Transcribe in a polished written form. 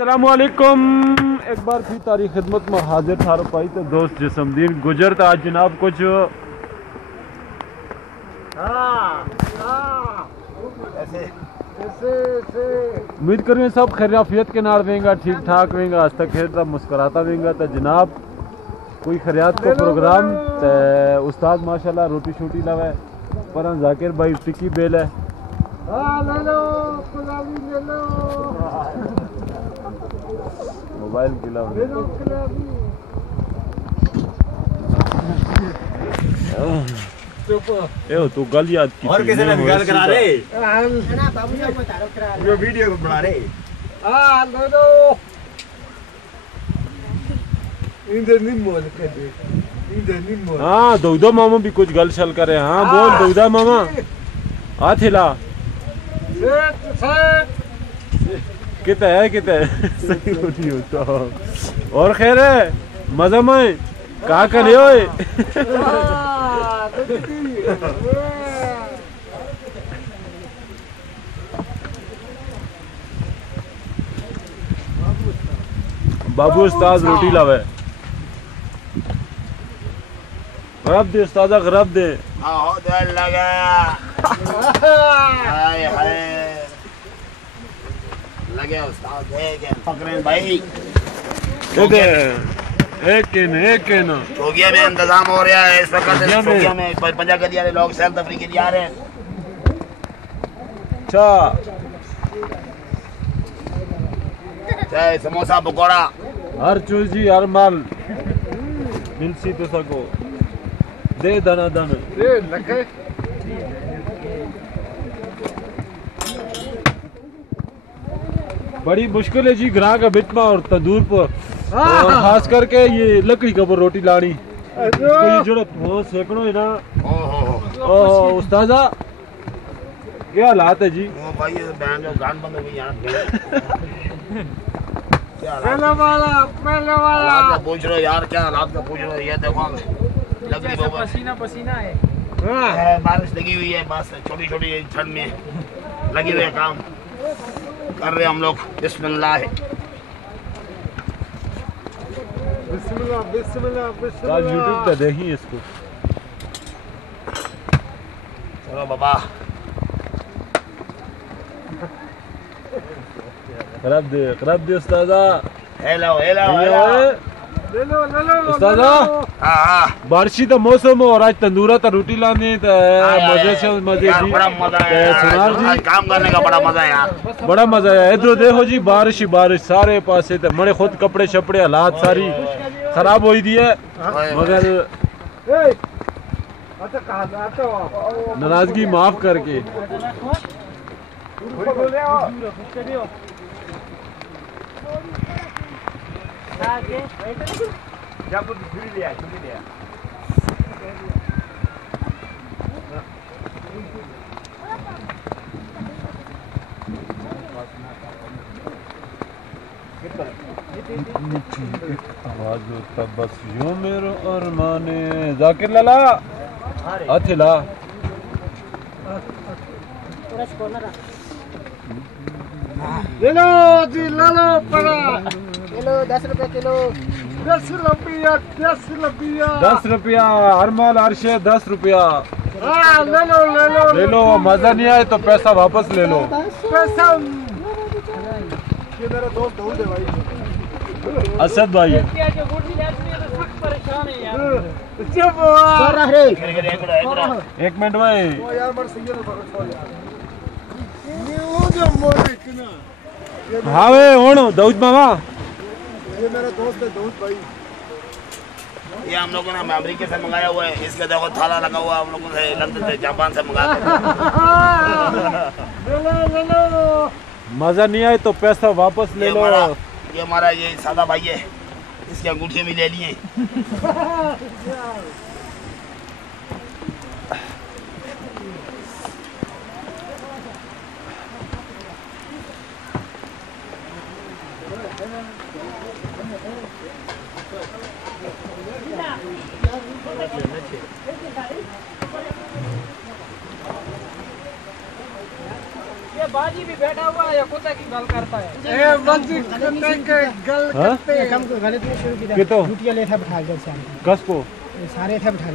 अस्सलामुअलैकुम। एक बार फिर तारी खिदमत में हाजिर ठारो पाई तो दोस्त जिसमदीन गुजर था आज जनाब कुछ उम्मीद करें सब खैरियत के नाल वेंगा, ठीक ठाक वेंगा, हंसता खेलता मुस्कुराता वेंगा। तो जनाब कोई खैरियत का प्रोग्राम ते उस्ताद माशाल्लाह रोटी शोटी लावे पर जाकिर भाई टिक्की बेल है मोबाइल गिला ए तू गल याद की और किसी ने गल करा रे ये वीडियो को बना रे लो लो इधर नहीं मोल के दे इधर नहीं मोल। हाँ दौदा मामा भी कुछ गल शल करे। हाँ बोल दौदा मामा आ थिला कितना है सही नहीं होता और खैर है मजा में कहा करे ओए बाबू उस्ताद रोटी लावे गरब दे उस्तादा गरब दे आओ दिल लगा हाय हाय लगे उस्ताद देख फकरेन भाई दे एक न चौकिया में इंतजाम हो रहा है इस वक्त। चौकिया में पंजा गलियां वाले लोग सैर तफरी के लिए आ रहे हैं। चाय समोसा पकौड़ा हर चीज जी हर माल मिलसी तो सको दे दना दन दे लगे बड़ी मुश्किल है जी ग्राहक का बिटमा और तंदूर पर खास करके ये लकड़ी का रोटी लानी इसको ये जो वो सेकड़ो है ना। ओहो उस्तादा क्या हालात है जी? ओ भाई ये बैंड जो गान बंद हो गई यार क्या पहले वाला पूछ रहे हो यार, क्या हालात का पूछ रहे हो? ये देखो लकड़ी पर पसीना पसीना है बारिश लगी हुई है, बस छोटी छोटी ठंड में लगी हुई है, काम कर रहे हम लोग। बिस्मिल्लाह बिस्मिल्लाह बिस्मिल्लाह बिस्मिल्लाह। यूट्यूब पे देखिए इसको। चलो बाबा खराब दे उस्तादा। हेलो हेलो ले लो उस्तादा बारिशी तो मौसम और आज तंदूरा तो रोटी लाने तो मजे से मजे यार, जी बड़ा मजा है सुनार जी, काम करने का बड़ा मजा है यार, बड़ा मजा है। इधर देखो जी बारिश ही बारिश सारे पासे तो मरे खुद कपड़े शपड़े हालात सारी खराब हो दी है मगर नाराजगी माफ करके आवाज होता बस यूं मेरो अरमाने जाकिर लाला अथिला ले लो जी ले लो पड़ा ले लो 10 रुपए किलो 10 रुपया हर माल हर शे 10 रुपया। ले लो मजा नहीं आए तो पैसा वापस ले लो। पैसा ये मेरा दोस्त दाऊद है भाई, असद भाई परेशान है यार। एक मिनट भाई हाँ वे हूँ दाऊद मामा ये मेरा दोस्त है दाऊद भाई। ये हम लोगों ने अमेरिका से मंगाया हुआ है, इसका देखो थाला लगा हुआ हम लोगों से लंदन से जापान से मंगाया। मजा नहीं आए तो पैसा वापस ले लो। ये हमारा ये सादा भाई है, इसकी अंगूठियाँ भी ले लिए। ये बाजी भी बैठा हुआ है या कुत्ते की गल करता है ये बाजी कुत्ते के गल करते हैं। काम को गलत नहीं शुरू की कितो लुटिया ले था बैठा दे कस को सारे थे बैठा